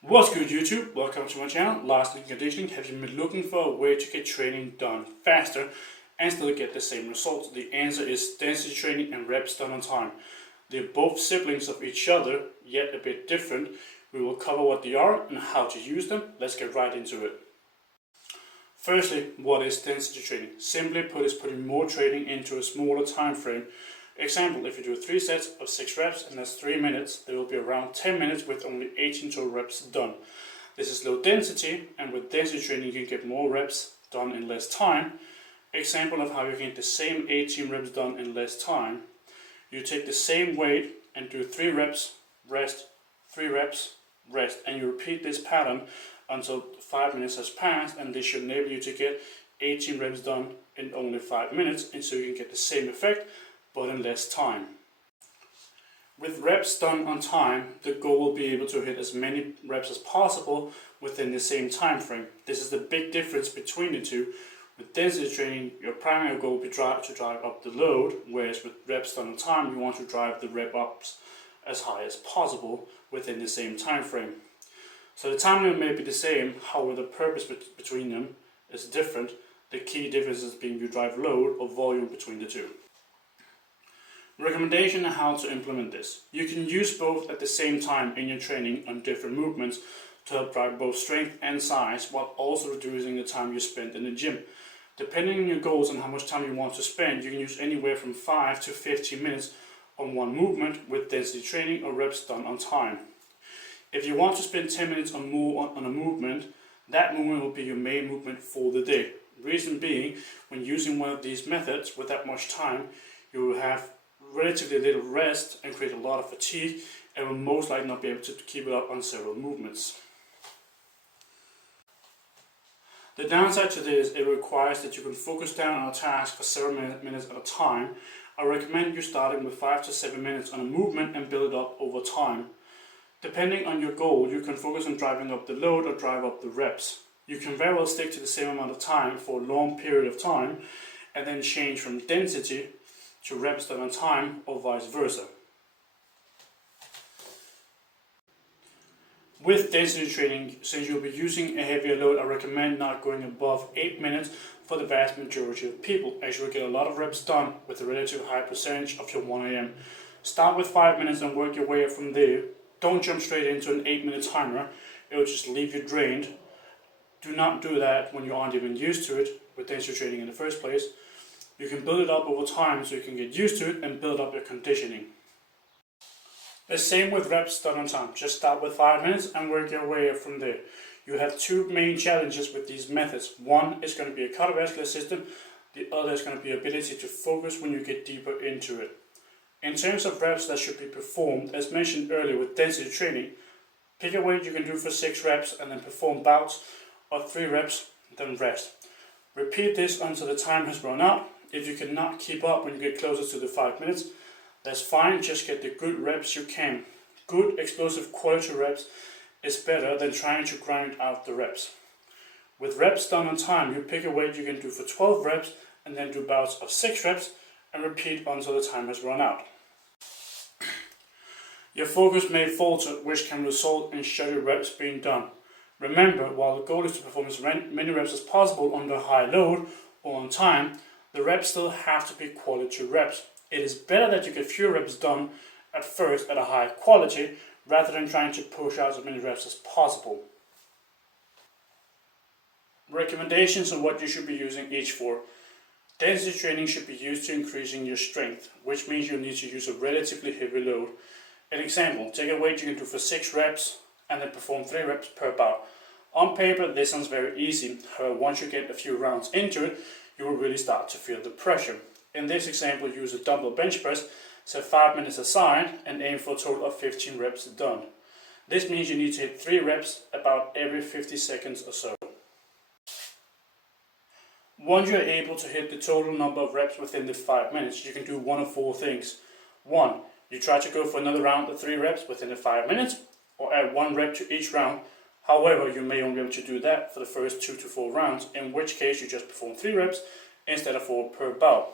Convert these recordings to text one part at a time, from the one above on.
What's good YouTube? Welcome to my channel, Last in Conditioning. Have you been looking for a way to get training done faster and still get the same results? The answer is density training and reps done on time. They're both siblings of each other, yet a bit different. We will cover what they are and how to use them. Let's get right into it. Firstly, what is density training? Simply put, is putting more training into a smaller time frame. Example, if you do 3 sets of 6 reps and that's 3 minutes, there will be around 10 minutes with only 18 total reps done. This is low density, and with density training you can get more reps done in less time. Example of how you can get the same 18 reps done in less time. You take the same weight and do 3 reps, rest, 3 reps, rest, and you repeat this pattern until 5 minutes has passed, and this should enable you to get 18 reps done in only 5 minutes, and so you can get the same effect but in less time. With reps done on time, the goal will be able to hit as many reps as possible within the same time frame. This is the big difference between the two. With density training, your primary goal will be to drive up the load, whereas with reps done on time, you want to drive the rep ups as high as possible within the same time frame. So the time limit may be the same, however the purpose between them is different. The key difference is being you drive load or volume between the two. Recommendation on how to implement this. You can use both at the same time in your training on different movements to help drive both strength and size while also reducing the time you spend in the gym. Depending on your goals and how much time you want to spend, you can use anywhere from 5 to 15 minutes on one movement with density training or reps done on time. If you want to spend 10 minutes or more on a movement, that movement will be your main movement for the day. Reason being, when using one of these methods with that much time, you will have relatively little rest and create a lot of fatigue, and will most likely not be able to keep it up on several movements. The downside to this, it requires that you can focus down on a task for several minutes at a time. I recommend you starting with 5 to 7 minutes on a movement and build it up over time. Depending on your goal, you can focus on driving up the load or drive up the reps. You can very well stick to the same amount of time for a long period of time and then change from density to reps done on time or vice versa. With density training, since you'll be using a heavier load, I recommend not going above 8 minutes for the vast majority of people, as you will get a lot of reps done with a relatively high percentage of your 1am. Start with 5 minutes and work your way up from there. Don't jump straight into an 8-minute timer, it will just leave you drained. Do not do that when you aren't even used to it with density training in the first place. You can build it up over time so you can get used to it and build up your conditioning. The same with reps done on time. Just start with 5 minutes and work your way up from there. You have two main challenges with these methods. One is going to be a cardiovascular system. The other is going to be ability to focus when you get deeper into it. In terms of reps that should be performed, as mentioned earlier with density training, pick a weight you can do for 6 reps and then perform bouts of 3 reps, then rest. Repeat this until the time has run out. If you cannot keep up when you get closer to the 5 minutes, that's fine, just get the good reps you can. Good explosive quality reps is better than trying to grind out the reps. With reps done on time, you pick a weight you can do for 12 reps and then do bouts of 6 reps and repeat until the time has run out. Your focus may falter, which can result in shoddy reps being done. Remember, while the goal is to perform as many reps as possible under high load or on time, the reps still have to be quality reps. It is better that you get fewer reps done at first at a high quality rather than trying to push out as many reps as possible. Recommendations on what you should be using each for. Density training should be used to increasing your strength, which means you need to use a relatively heavy load. An example, take a weight you can do for 6 reps and then perform 3 reps per bout. On paper this sounds very easy, however once you get a few rounds into it, you will really start to feel the pressure. In this example, use a dumbbell bench press, set 5 minutes aside and aim for a total of 15 reps done. This means you need to hit 3 reps about every 50 seconds or so. Once you are able to hit the total number of reps within the 5 minutes, you can do one of 4 things. 1. You try to go for another round of 3 reps within the 5 minutes, or add 1 rep to each round. However, you may only be able to do that for the first 2 to 4 rounds, in which case you just perform 3 reps instead of 4 per bout.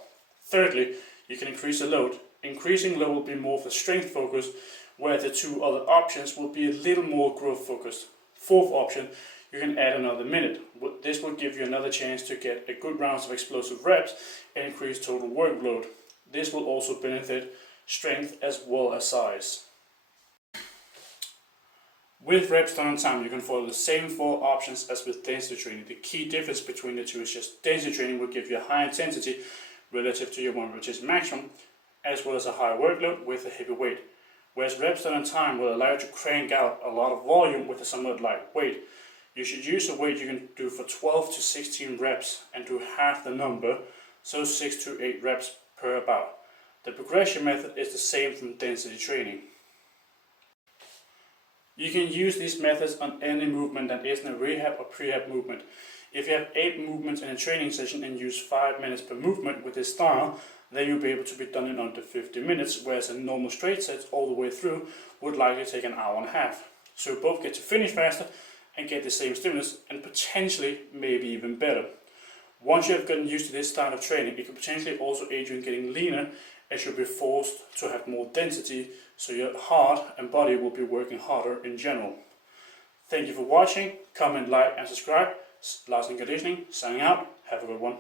Thirdly, you can increase the load. Increasing load will be more for strength focus, where the two other options will be a little more growth focused. Fourth option, you can add another minute. This will give you another chance to get a good rounds of explosive reps and increase total workload. This will also benefit strength as well as size. With reps done on time, you can follow the same 4 options as with density training. The key difference between the two is just density training will give you a high intensity relative to your 1 repetition maximum, as well as a high workload with a heavy weight. Whereas reps done on time will allow you to crank out a lot of volume with a somewhat light weight. You should use a weight you can do for 12 to 16 reps and do half the number, so 6 to 8 reps per bout. The progression method is the same from density training. You can use these methods on any movement that isn't a rehab or prehab movement. If you have 8 movements in a training session and use 5 minutes per movement with this style, then you'll be able to be done in under 50 minutes, whereas a normal straight set all the way through would likely take an hour and a half. So you both get to finish faster and get the same stimulus, and potentially maybe even better. Once you have gotten used to this style of training, it could potentially also aid you in getting leaner, as you'll be forced to have more density, so your heart and body will be working harder in general. Thank you for watching. Comment, like and subscribe. Lars in Conditioning, signing out. Have a good one.